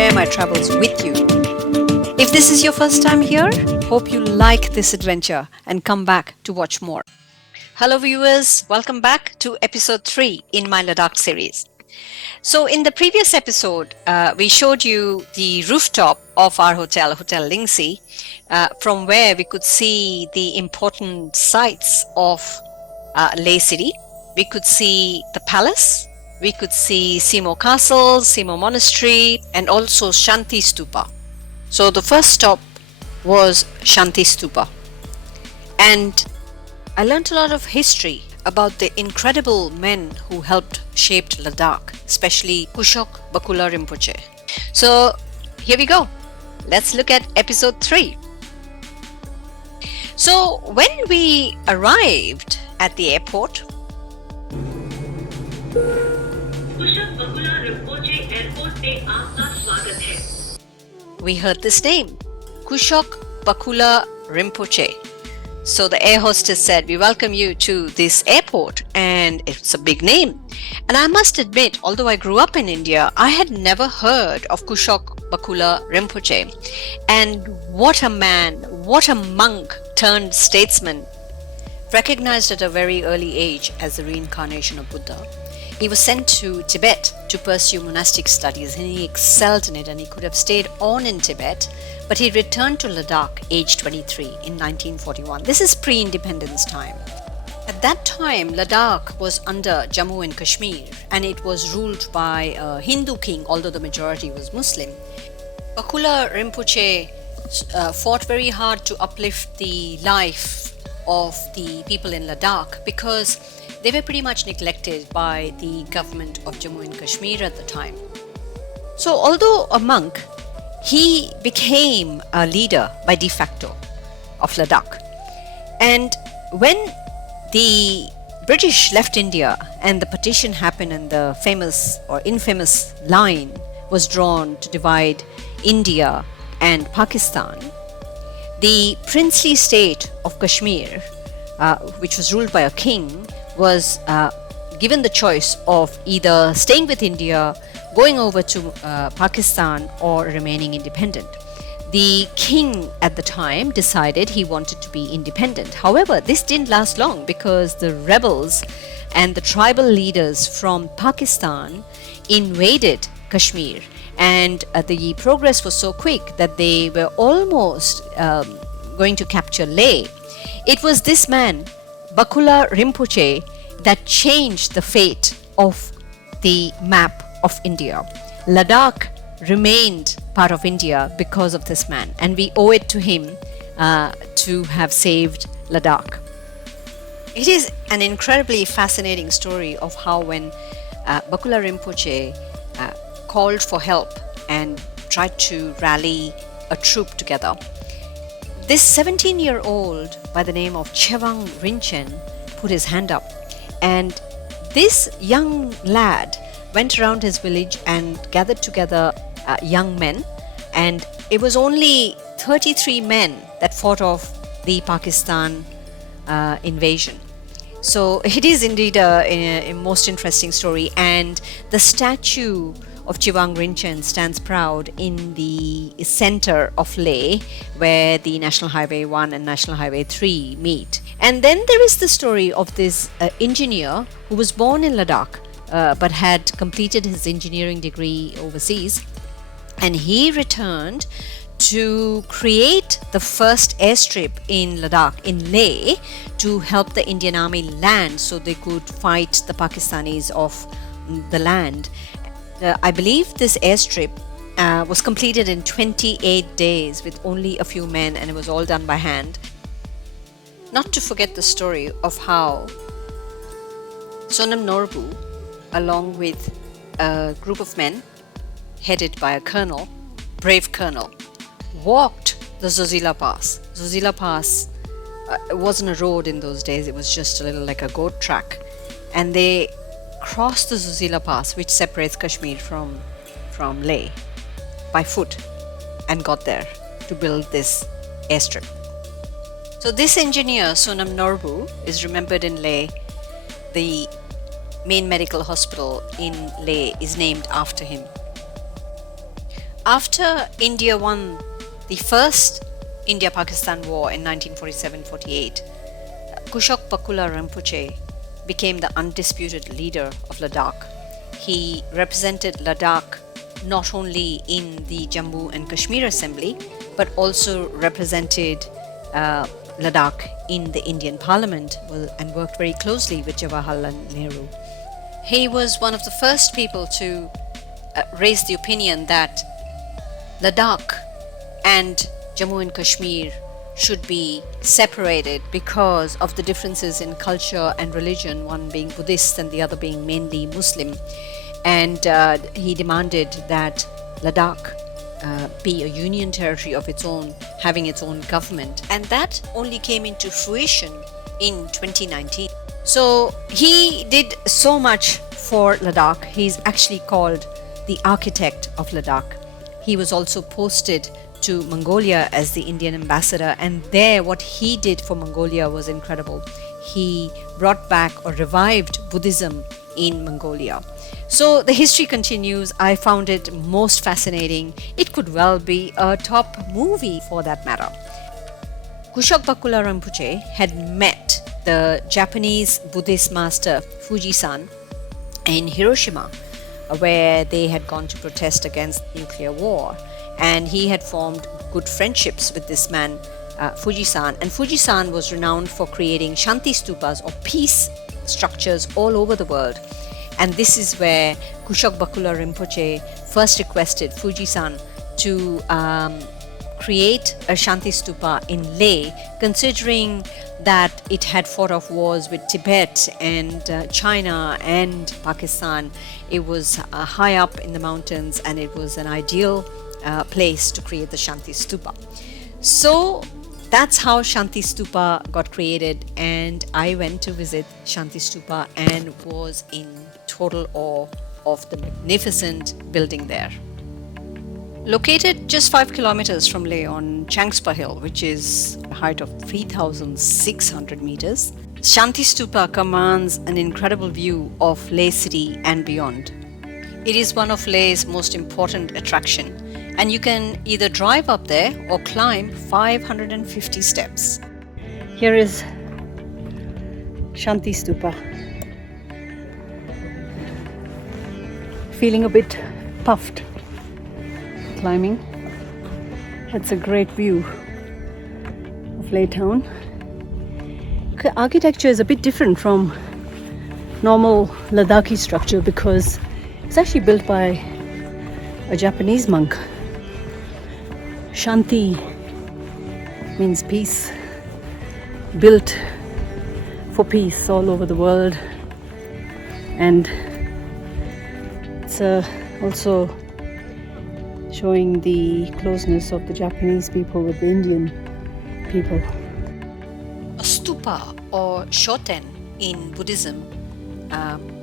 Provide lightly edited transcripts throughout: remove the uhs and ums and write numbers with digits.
share my travels with you. If this is your first time here, hope you like this adventure and come back to watch more. Hello viewers, welcome back to episode 3 in my Ladakh series. So in the previous episode, we showed you the rooftop of our hotel, Hotel Lingsi, from where we could see the important sites of Leh city. We could see the palace, we could see Simo Castle, Simo Monastery, and also Shanti Stupa. So the first stop was Shanti Stupa. And I learnt a lot of history about the incredible men who helped shape Ladakh, especially Kushok Bakula Rinpoche. So here we go. Let's look at episode 3. So when we arrived at the airport, Kushok Bakula Rinpoche airport पे आपका स्वागत है. we heard this name, Kushok Bakula Rinpoche. So the air hostess said, we welcome you to this airport, and it's a big name. And I must admit, although I grew up in India, I had never heard of Kushok Bakula Rinpoche. And what a man, what a monk turned statesman, recognized at a very early age as the reincarnation of Buddha. He was sent to Tibet to pursue monastic studies, and he excelled in it, and he could have stayed on in Tibet, but he returned to Ladakh aged 23 in 1941. This is pre-independence time. At that time, Ladakh was under Jammu and Kashmir, and it was ruled by a Hindu king, although the majority was Muslim. Bakula Rinpoche fought very hard to uplift the life of the people in Ladakh because they were pretty much neglected by the government of Jammu and Kashmir at the time. So although a monk, he became a leader by de facto of Ladakh. And when the British left India and the partition happened and the famous or infamous line was drawn to divide India and Pakistan, the princely state of Kashmir, which was ruled by a king, was given the choice of either staying with India, going over to Pakistan, or remaining independent. The king at the time decided he wanted to be independent. However, this didn't last long because the rebels and the tribal leaders from Pakistan invaded Kashmir, and the progress was so quick that they were almost going to capture Leh. It was this man, Bakula Rinpoche, that changed the fate of the map of India. Ladakh remained part of India because of this man, and we owe it to him to have saved Ladakh. It is an incredibly fascinating story of how when Bakula Rinpoche called for help and tried to rally a troop together, this 17-year-old by the name of Chewang Rinchen put his hand up, and this young lad went around his village and gathered together young men, and it was only 33 men that fought off the Pakistan invasion. So it is indeed a most interesting story, and the statue of Chewang Rinchen stands proud in the center of Leh, where the National Highway 1 and National Highway 3 meet. And then there is the story of this engineer who was born in Ladakh but had completed his engineering degree overseas, and he returned to create the first airstrip in Ladakh, in Leh, to help the Indian Army land so they could fight the Pakistanis off the land. I believe this airstrip was completed in 28 days with only a few men, and it was all done by hand. Not to forget the story of how Sonam Norbu, along with a group of men headed by a colonel, brave colonel, walked the Zozila Pass. Zozila Pass wasn't a road in those days, it was just a little like a goat track. And they crossed the Zozila Pass, which separates Kashmir from Leh, by foot, and got there to build this airstrip. So this engineer, Sonam Norbu, is remembered in Leh. The main medical hospital in Leh is named after him. After India won the first India-Pakistan war in 1947-48, Kushok Bakula Rinpoche became the undisputed leader of Ladakh. He represented Ladakh not only in the Jammu and Kashmir Assembly, but also represented Ladakh in the Indian Parliament and worked very closely with Jawaharlal Nehru. He was one of the first people to raise the opinion that Ladakh and Jammu and Kashmir should be separated because of the differences in culture and religion, one being Buddhist and the other being mainly Muslim. And he demanded that Ladakh be a union territory of its own, having its own government. And that only came into fruition in 2019. So he did so much for Ladakh. He's actually called the Architect of Ladakh. He was also posted to Mongolia as the Indian ambassador, and there what he did for Mongolia was incredible. He brought back or revived Buddhism in Mongolia. So the history continues. I found it most fascinating. It could well be a top movie for that matter. Kushok Bakula Rinpoche had met the Japanese Buddhist master Fuji-san in Hiroshima, where they had gone to protest against nuclear war. And he had formed good friendships with this man, Fuji-san. And Fuji-san was renowned for creating Shanti Stupas, or peace structures, all over the world. And this is where Kushok Bakula Rinpoche first requested Fuji-san to create a Shanti Stupa in Leh, considering that it had fought off wars with Tibet and China and Pakistan. It was high up in the mountains, and it was an ideal place to create the Shanti Stupa. So that's how Shanti Stupa got created, and I went to visit Shanti Stupa and was in total awe of the magnificent building there. Located just 5 kilometers from Leh on Changspa Hill, which is a height of 3,600 meters, Shanti Stupa commands an incredible view of Leh city and beyond. It is one of Leh's most important attraction, and you can either drive up there or climb 550 steps. Here is Shanti Stupa. Feeling a bit puffed climbing. It's a great view of Leh town. Architecture is a bit different from normal Ladakhi structure because it's actually built by a Japanese monk. Shanti means peace, built for peace all over the world, and it's also showing the closeness of the Japanese people with the Indian people. A stupa or shoten in Buddhism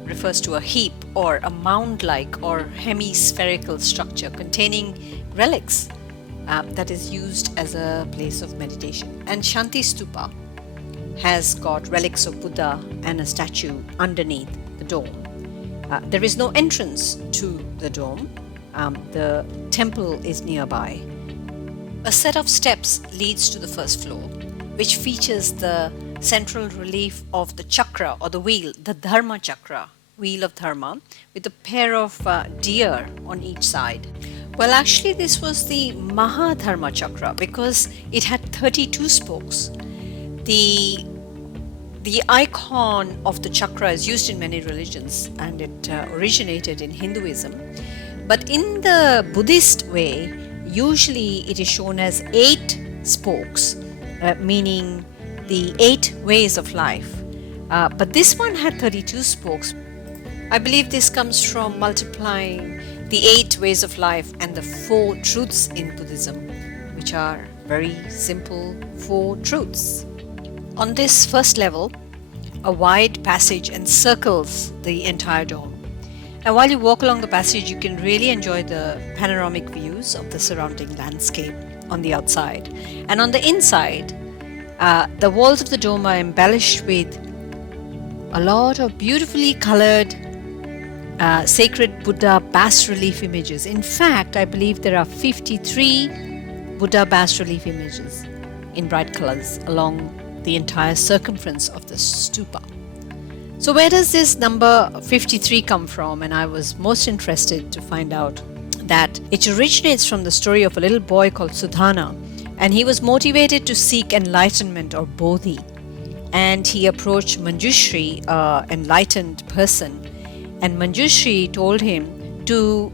refers to a heap or a mound-like or hemispherical structure containing relics that is used as a place of meditation. And Shanti Stupa has got relics of Buddha and a statue underneath the dome. There is no entrance to the dome. The temple is nearby. A set of steps leads to the first floor, which features the central relief of the chakra or the wheel, the Dharma chakra, wheel of Dharma, with a pair of deer on each side. Well, actually, this was the Mahadharma chakra because it had 32 spokes. The icon of the chakra is used in many religions, and it originated in Hinduism. But in the Buddhist way, usually it is shown as 8 spokes, meaning the 8 ways of life. But this one had 32 spokes. I believe this comes from multiplying the 8 ways of life and the 4 truths in Buddhism, which are very simple 4 truths. On this first level, a wide passage encircles the entire dome. And while you walk along the passage, you can really enjoy the panoramic views of the surrounding landscape on the outside. And on the inside, the walls of the dome are embellished with a lot of beautifully colored sacred Buddha bas-relief images. In fact, I believe there are 53 Buddha bas-relief images in bright colors along the entire circumference of the stupa. So where does this number 53 come from? And I was most interested to find out that it originates from the story of a little boy called Sudhana, and he was motivated to seek enlightenment or bodhi. And he approached Manjushri, an enlightened person, and Manjushri told him to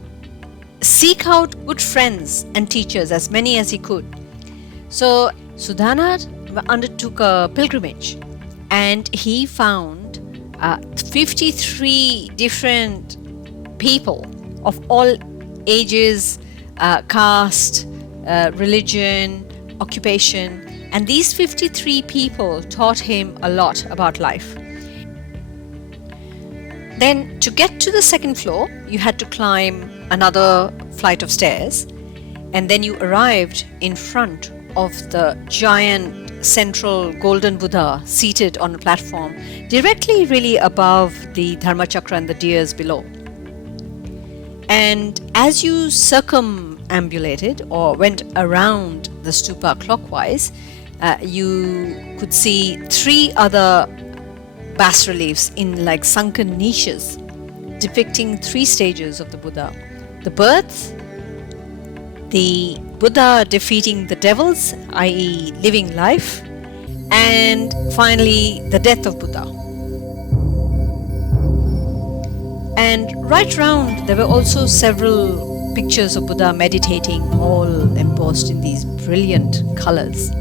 seek out good friends and teachers, as many as he could. So Sudhana undertook a pilgrimage, and he found 53 different people of all ages, caste, religion, occupation, and these 53 people taught him a lot about life. Then to get to the second floor, you had to climb another flight of stairs, and then you arrived in front of the giant central golden Buddha seated on a platform directly really above the Dharmachakra and the deers below. And as you circumambulated or went around the stupa clockwise, you could see 3 other bas-reliefs in like sunken niches depicting 3 stages of the Buddha: the birth, the Buddha defeating the devils, i.e. living life, and finally the death of Buddha. And right round there were also several pictures of Buddha meditating, all embossed in these brilliant colors.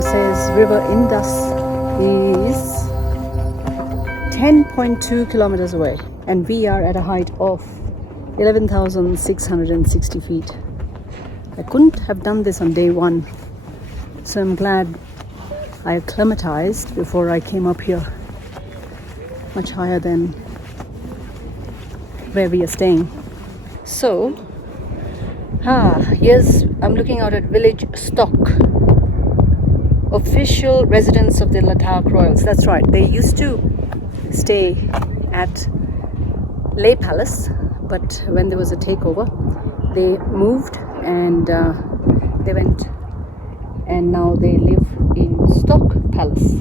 Says River Indus is 10.2 kilometers away, and we are at a height of 11,660 feet. I couldn't have done this on day 1, so I'm glad I acclimatized before I came up here, much higher than where we are staying. So, here's, I'm looking out at village Stock, official residence of the Ladakh royals. That's right, they used to stay at Leh Palace, but when there was a takeover, they moved and they went, and now they live in Stock Palace.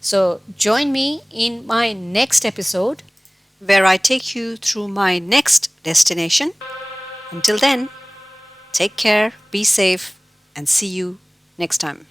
So join me in my next episode, where I take you through my next destination. Until then, take care, be safe, and see you next time.